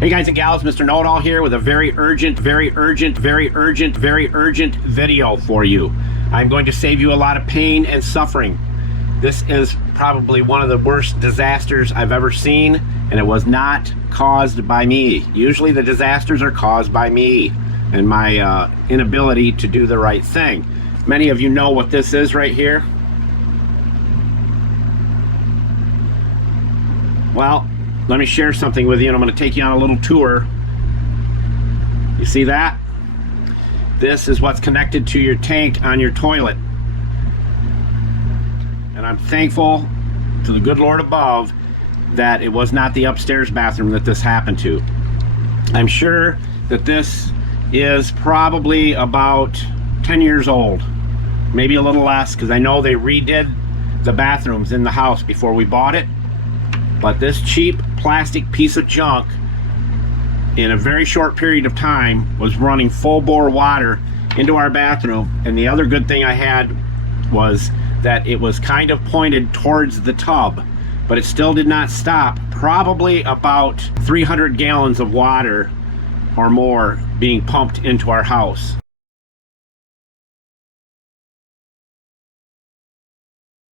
Hey guys and gals, Mr. Know-It-All here with a very urgent video for you. I'm going to save you a lot of pain and suffering. This is probably one of the worst disasters I've ever seen, and it was not caused by me. Usually the disasters are caused by me and my inability to do the right thing. Many of you know what this is right here. Well, let me share something with you, and I'm going to take you on a little tour. You see that? This is what's connected to your tank on your toilet. And I'm thankful to the good Lord above that it was not the upstairs bathroom that this happened to. I'm sure that this is probably about 10 years old, maybe a little less, because I know they redid the bathrooms in the house before we bought it. But this cheap plastic piece of junk, in a very short period of time, was running full bore water into our bathroom. And the other good thing I had was that it was kind of pointed towards the tub, but it still did not stop. Probably about 300 gallons of water or more being pumped into our house.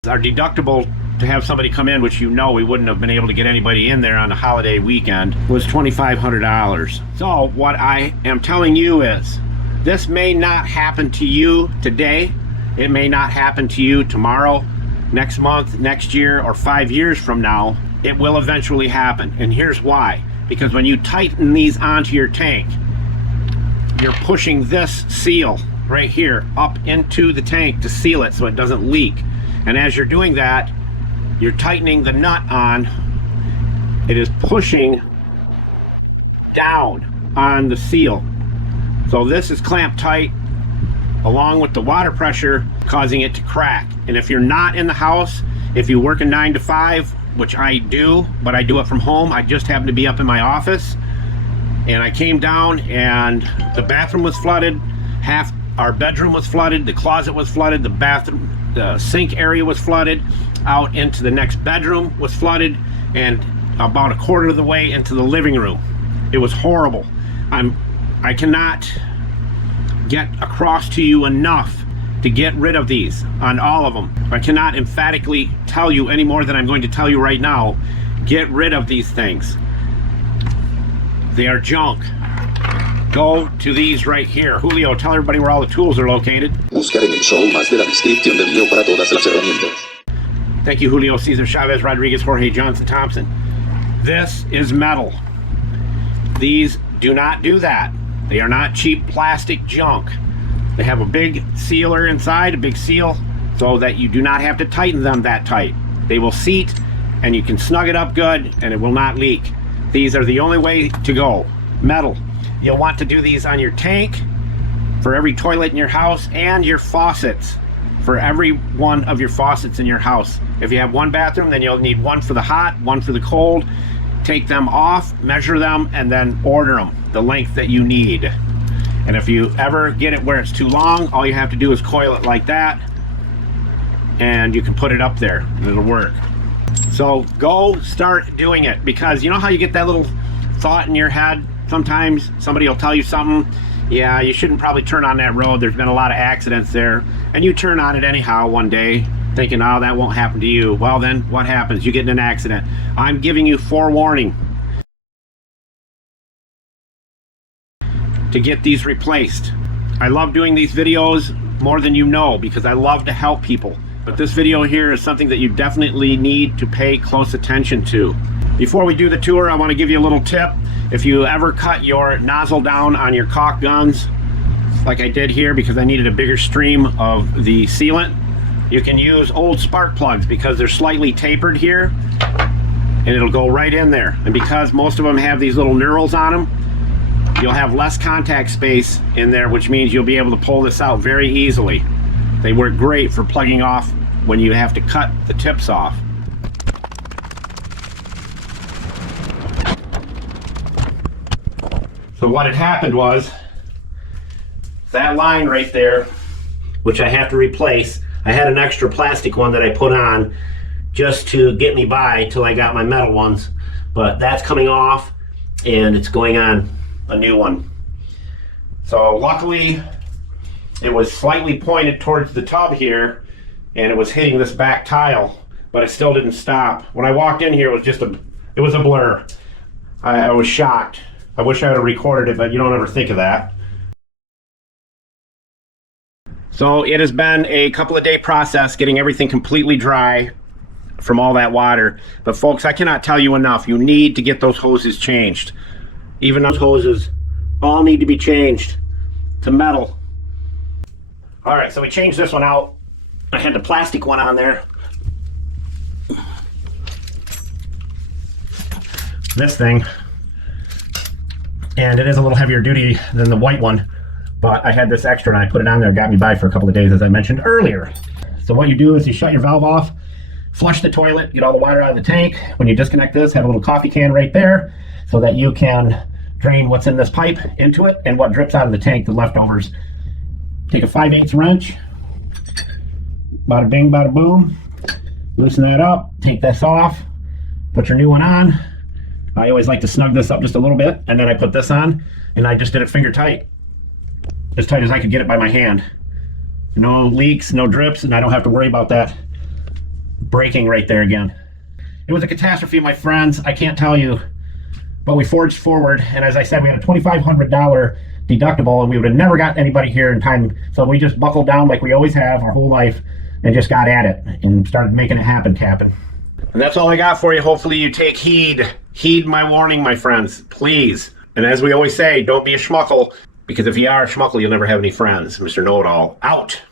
Our deductible to have somebody come in, which you know we wouldn't have been able to get anybody in there on a holiday weekend, was $2,500. So what I am telling you is, this may not happen to you today. It may not happen to you tomorrow, next month, next year, or 5 years from now. It will eventually happen. And here's why. Because when you tighten these onto your tank, you're pushing this seal right here up into the tank to seal it so it doesn't leak. And as you're doing that, you're tightening the nut on. It is pushing down on the seal. So this is clamped tight along with the water pressure, causing it to crack. And if you're not in the house, if you work a 9 to 5, which I do, but I do it from home, I just happen to be up in my office, and I came down and the bathroom was flooded, half our bedroom was flooded, the closet was flooded, the sink area was flooded, out into the next bedroom was flooded, and about a quarter of the way into the living room. It was horrible. I cannot get across to you enough to get rid of these on all of them. I cannot emphatically tell you any more than I'm going to tell you right now. Get rid of these things. They are junk. Go to these right here. Julio, tell everybody where all the tools are located. Buscar en el show más de la descripción del video para todas las herramientas. Thank you, Julio, Cesar, Chavez, Rodriguez, Jorge, Johnson, Thompson. This is metal. These do not do that. They are not cheap plastic junk. They have a big sealer inside, a big seal, so that you do not have to tighten them that tight. They will seat, and you can snug it up good, and it will not leak. These are the only way to go. Metal. You'll want to do these on your tank, for every toilet in your house, and your faucets, for every one of your faucets in your house. If you have one bathroom, then you'll need one for the hot, one for the cold. Take them off, measure them, and then order them the length that you need. And if you ever get it where it's too long, all you have to do is coil it like that, and you can put it up there and it'll work. So go start doing it, because you know how you get that little thought in your head? Sometimes somebody will tell you something, yeah, you shouldn't probably turn on that road, there's been a lot of accidents there, and you turn on it anyhow one day thinking, oh, that won't happen to you. Well, then what happens? You get in an accident. I'm giving you forewarning to get these replaced. I love doing these videos more than you know, because I love to help people. But this video here is something that you definitely need to pay close attention to. Before we do the tour, I want to give you a little tip. If you ever cut your nozzle down on your caulk guns, like I did here because I needed a bigger stream of the sealant, you can use old spark plugs because they're slightly tapered here, and it'll go right in there. And because most of them have these little knurls on them, you'll have less contact space in there, which means you'll be able to pull this out very easily. They work great for plugging off when you have to cut the tips off. So what had happened was, that line right there, which I have to replace, I had an extra plastic one that I put on just to get me by till I got my metal ones, but that's coming off, and it's going on a new one. So luckily it was slightly pointed towards the tub here, and it was hitting this back tile, but it still didn't stop. When I walked in here, it was a blur. I was shocked. I wish I would have recorded it, but you don't ever think of that. So it has been a couple of day process getting everything completely dry from all that water. But folks, I cannot tell you enough, you need to get those hoses changed. Even those hoses all need to be changed to metal. All right, so we changed this one out. I had the plastic one on there. This thing, and it is a little heavier duty than the white one, but I had this extra and I put it on there. It got me by for a couple of days, as I mentioned earlier. So what you do is you shut your valve off, flush the toilet, get all the water out of the tank. When you disconnect this, have a little coffee can right there so that you can drain what's in this pipe into it, and what drips out of the tank, the leftovers. Take a 5/8 wrench, bada bing, bada boom, loosen that up, take this off, put your new one on. I always like to snug this up just a little bit, and then I put this on, and I just did it finger tight. As tight as I could get it by my hand. No leaks, no drips, and I don't have to worry about that breaking right there again. It was a catastrophe, my friends. I can't tell you, but we forged forward, and as I said, we had a $2,500 deductible, and we would have never got anybody here in time, so we just buckled down like we always have our whole life and just got at it and started making it happen. And that's all I got for you. Hopefully you take heed. Heed my warning, my friends, please. And as we always say, don't be a schmuckle, because if you are a schmuckle, you'll never have any friends. Mr. Know-It-All, out.